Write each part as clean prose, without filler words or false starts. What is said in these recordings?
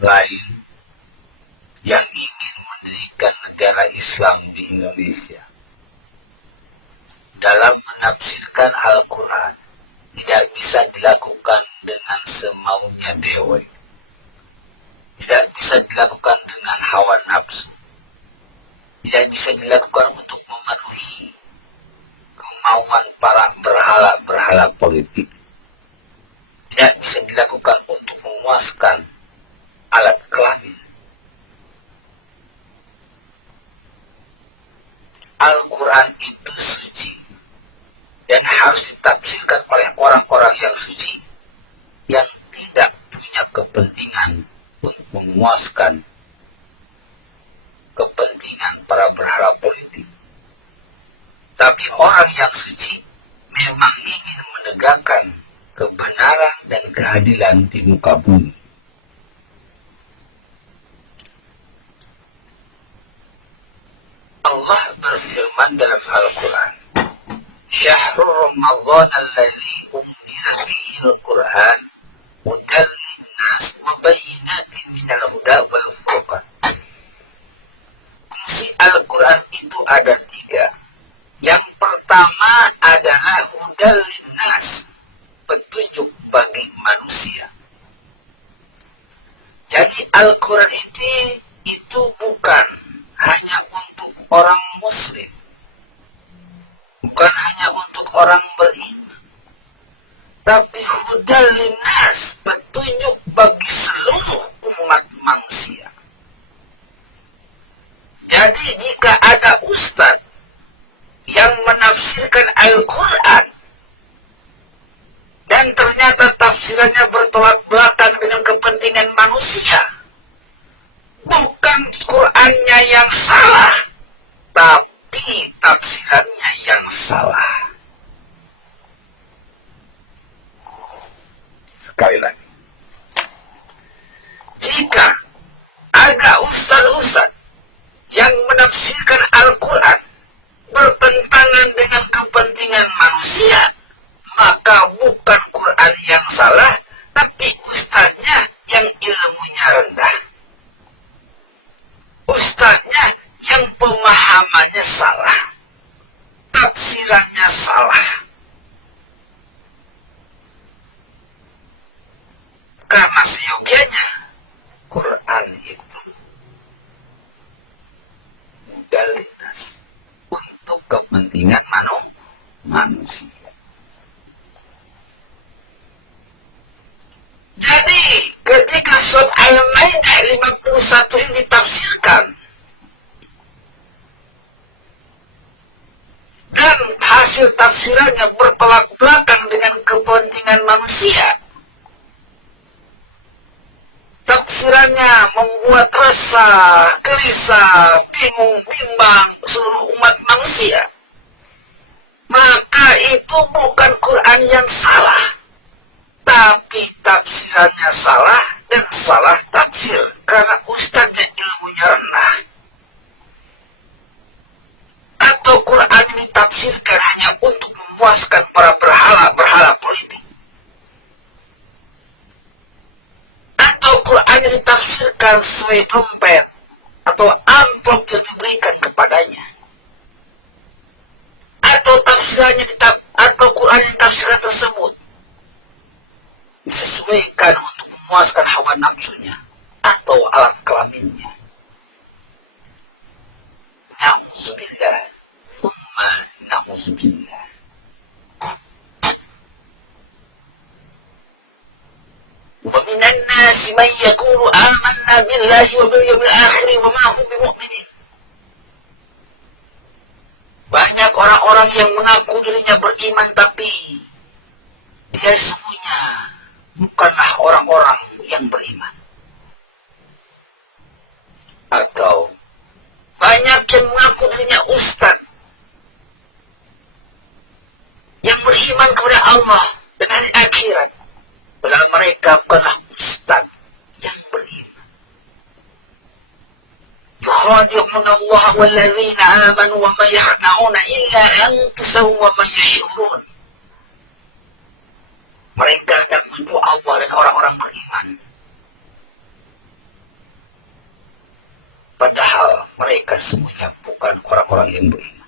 lain yang ingin mendirikan negara Islam di Indonesia, dalam menafsirkan Al-Quran tidak bisa dilakukan dengan semaunya dewa, tidak bisa dilakukan dengan hawa nafsu, tidak bisa dilakukan untuk memenuhi kemauan para berhala-berhala politik, tidak bisa dilakukan untuk memuaskan alat kelamin. Al-Quran itu suci dan harus ditafsirkan oleh orang-orang yang suci, yang tidak punya kepentingan untuk memuaskan kepentingan para berhala politik. Tapi orang yang suci memang ingin menegakkan kebenaran dan keadilan di muka bumi. Allah berfirman dalam Al-Quran, Syahrul Ramadhan alladzi unzila fihi al-Quran hudan linnas wa bayyinatin minal huda wal furqan. Fungsi Al-Quran itu ada 3. Yang pertama adalah hudan linnas, petunjuk bagi manusia. Jadi Al-Quran itu bukan hanya untuk orang muslim, bukan hanya untuk orang beriman, tapi hudan linnas, petunjuk bagi seluruh umat manusia. Jadi jika ada ustadz yang menafsirkan Al-Quran dan ternyata tafsirannya bertolak belakang dengan kepentingan manusia, bukan Qurannya yang salah, tapi tafsirannya yang salah. Sekali lagi, jika ada ustaz-ustaz yang menafsirkan Al-Quran bertentangan dengan kepentingan manusia, maka bukan Quran yang salah, tapi ustaznya yang ilmunya rendah, ustaznya yang pemahamannya salah, tafsirannya salah. Karena seyogianya Quran itu mudalinas untuk kepentingan manusia. Jadi ketika surat Al-Maidah 51 ini ditafsirkan dan hasil tafsirannya bertolak belakang dengan kepentingan manusia, tafsirannya membuat resah, gelisah, bingung, bimbang seluruh umat manusia, maka itu bukan Quran yang salah, tapi tafsirannya salah dan salah tafsir karena ustaznya ilmunya rendah. Atau Quran ini tafsirkan hanya untuk memuaskan para berhala politik. Atau Quran ini ditafsirkan sesuai dompet atau amplop yang diberikan kepadanya. Atau Quran yang ditafsirkan tersebut disesuaikan untuk memuaskan hawa nafsunya atau alat kelaminnya. Na'udzubillah, thumma na'udzubillah. Wa minan nasi man yaqulu amanna billahi wa bil yawmil akhir wa ma hum bimu'minin. Banyak orang-orang yang mengaku dirinya beriman tapi dia sesungguhnya bukanlah orang-orang yang beriman. Atau banyak yang mengaku dirinya ustaz yang beriman kepada Allah dan hari akhirat, padahal mereka bukanlah ustaz yang beriman. يخادعون الله والذين آمنوا وما يخدعون إلا أنفسهم وما يشعرون. Mereka hendak menipu Allah dan orang-orang beriman, mereka semuanya bukan orang-orang yang beriman.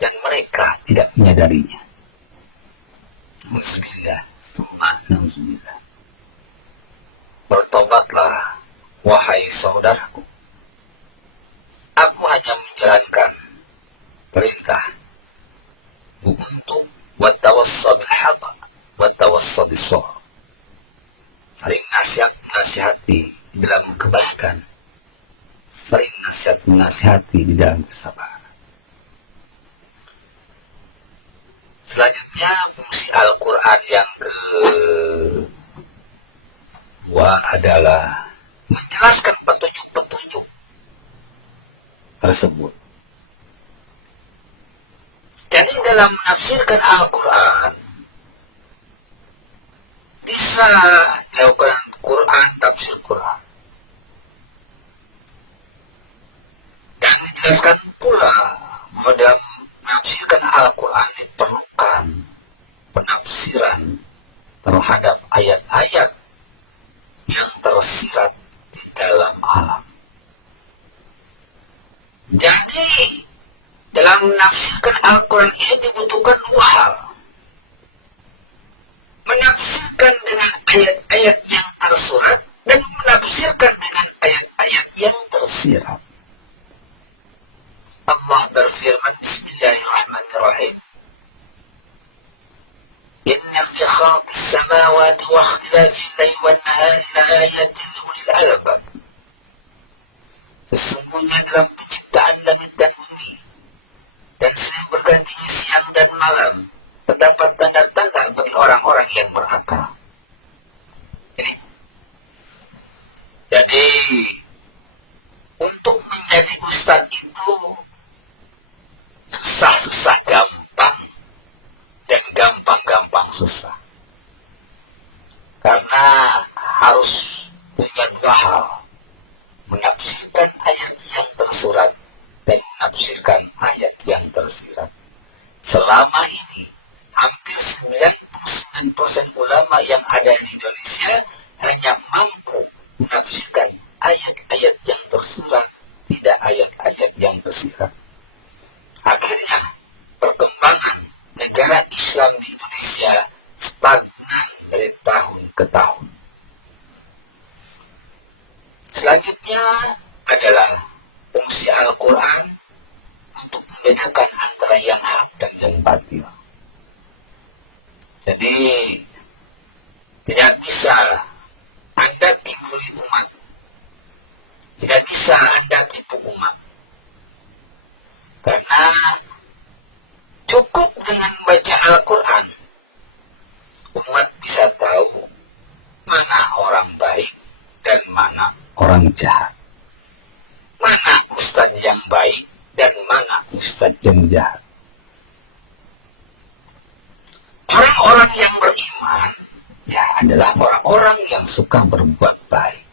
Dan mereka tidak menyadarinya. Bismillah, Bismillah. Bertobatlah, wahai saudaraku. Aku hanya menjalankan perintah untuk watawassa bil haqq watawassa bis sabr. Saling nasihati di dalam kebaikan, saling menasihati di dalam kesabaran. Selanjutnya fungsi Al-Quran yang kedua adalah menjelaskan petunjuk-petunjuk tersebut. Jadi dalam menafsirkan Al-Quran bisa dilakukan Quran, tafsir Quran. Dan dijelaskan pula bahwa dalam menafsirkan Al-Quran diperlukan penafsiran terhadap ayat-ayat yang tersirat di dalam alam. Jadi dalam menafsirkan Al-Quran ini dibutuhkan dua hal. Menafsirkan dengan ayat-ayat yang tersurat dan menafsirkan dengan ayat-ayat yang tersirat. Allah berfirman, Bismillahirrahmanirrahim, Inna fi khalqis samawati wa ikhtilafil laili wan nahari laayatin liulil albab. Sesungguhnya dalam penciptaan langit dan bumi dan silih bergantinya siang dan malam terdapat tanda-tanda bagi orang-orang yang berakal. Ini. Jadi untuk menjadi ustaz itu susah-susah gampang dan gampang-gampang susah. Karena harus punya dua hal. Menafsirkan ayat yang tersurat dan menafsirkan ayat yang tersirat. Selama ini hampir 99% ulama yang ada di Indonesia hanya mampu menafsirkan ayat-ayat yang tersurat, tidak ayat-ayat yang tersirat. Akhirnya perkembangan negara Islam di Indonesia stagnan dari tahun ke tahun. Selanjutnya adalah fungsi Al-Quran untuk membedakan antara yang hak dan yang batil. Jadi tidak bisa Anda kibuli umat, tidak bisa Anda tipu umat, karena cukup dengan baca Al-Quran umat bisa tahu mana orang baik dan mana orang jahat, mana ustadz yang baik dan mana ustadz yang jahat. Orang-orang yang beriman ya adalah orang-orang yang suka berbuat baik.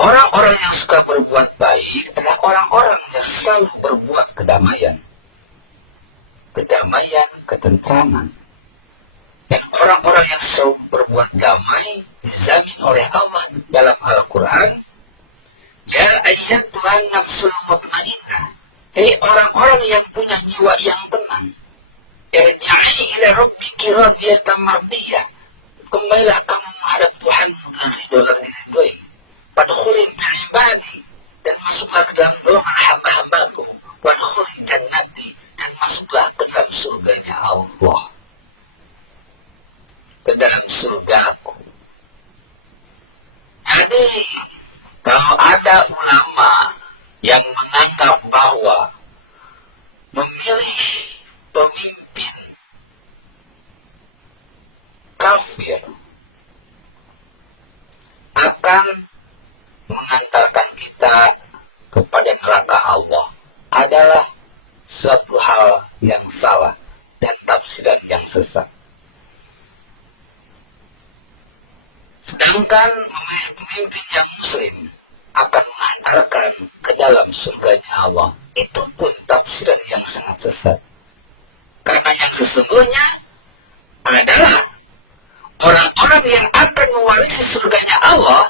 Orang-orang yang suka berbuat baik adalah orang-orang yang selalu berbuat kedamaian. Kedamaian, ketentraman. Dan orang-orang yang selalu berbuat damai dijamin oleh Allah dalam Al-Quran. Ya ayyatuhan nafsul mutmainnah. Hei orang-orang yang punya jiwa yang tenang. Irja'i ila rabbiki radiyatan mardiyah. Kembalilah kamu menghadap Tuhanmu dan ridho-ridhoi. Padkhuli bi'ibadi, dan masuklah ke dalam golongan hamba-hambaku. Wadkhuli jannati, dan masuklah ke dalam surganya Allah. Ke dalam surgaku. Jadi kalau ada ulama yang menganggap bahwa memilih pemimpin kafir akan mengantarkan kita kepada neraka Allah adalah suatu hal yang salah dan tafsiran yang sesat. Sedangkan memilih pemimpin yang muslim akan mengantarkan ke dalam surganya Allah, itu pun tafsiran yang sangat sesat. Karena yang sesungguhnya adalah orang-orang yang akan mewarisi surganya Allah,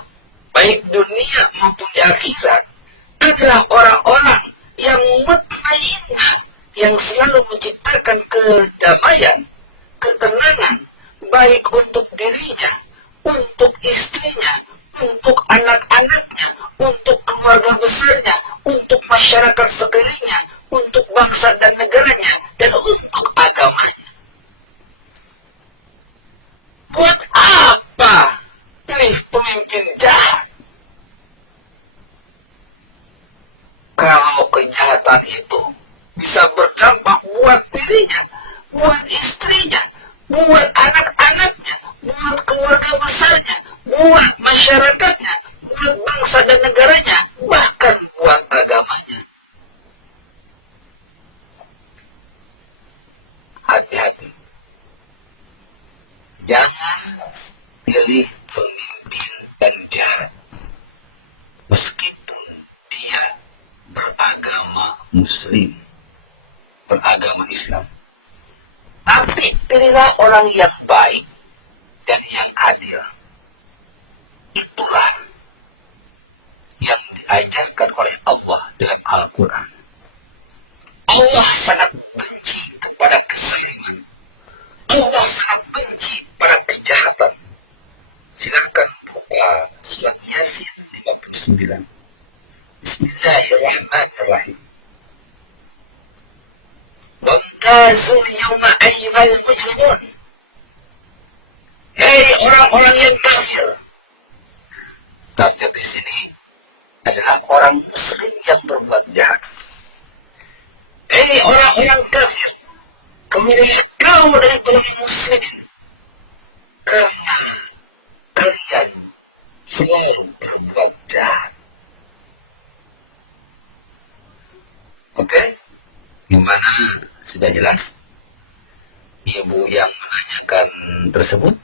baik dunia maupun di akhirat, adalah orang-orang yang selalu menciptakan kedamaian, ketenangan, baik untuk dirinya, untuk istrinya, untuk anak-anaknya, untuk keluarga besarnya, untuk masyarakat sekelilingnya, untuk bangsa dan negaranya, dan untuk agamanya. Buat apa pilih pemimpin jahat? Kalau kejahatan itu bisa berdampak buat dirinya, buat istrinya, buat anak-anaknya, buat keluarga besarnya, buat masyarakatnya, buat bangsa dan negaranya, bahkan buat agamanya. Hati-hati. Jangan pilih pemimpin yang jahat, meskipun dia beragama Muslim, beragama Islam. Tapi pilihlah orang yang baik dan yang adil. Itulah yang diajarkan oleh Allah dalam Al-Quran. Allah sangat benci kepada kezaliman. Allah sangat benci pada kejahatan. Silakan buka surat Yasin 59. Bismillahirrahmanirrahim. Wamtazul yawma ayyuhal mujrimun. Hei orang-orang yang kafir. Kafir di sini adalah orang muslim yang berbuat jahat. Hei orang-orang kafir, kemilih kau dari kaum muslimin, karena kalian selalu berbuat jahat. Oke? Gimana? Sudah jelas? Ibu yang menanyakan tersebut.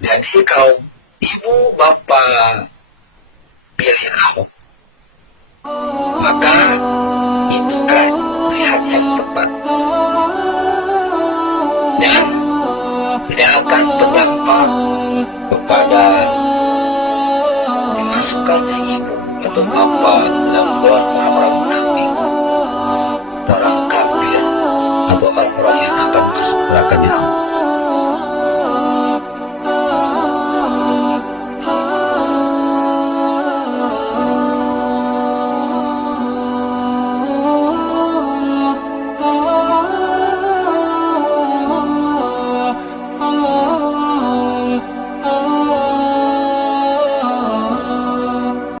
Jadi kalau ibu bapak pilih Ahok, maka itu kan pilihan yang tepat dan tidak akan berdampak kepada dimasukkannya ibu atau bapak dalam golongan orang munafik, orang kafir, atau orang-orang yang akan masuk neraka jahanam.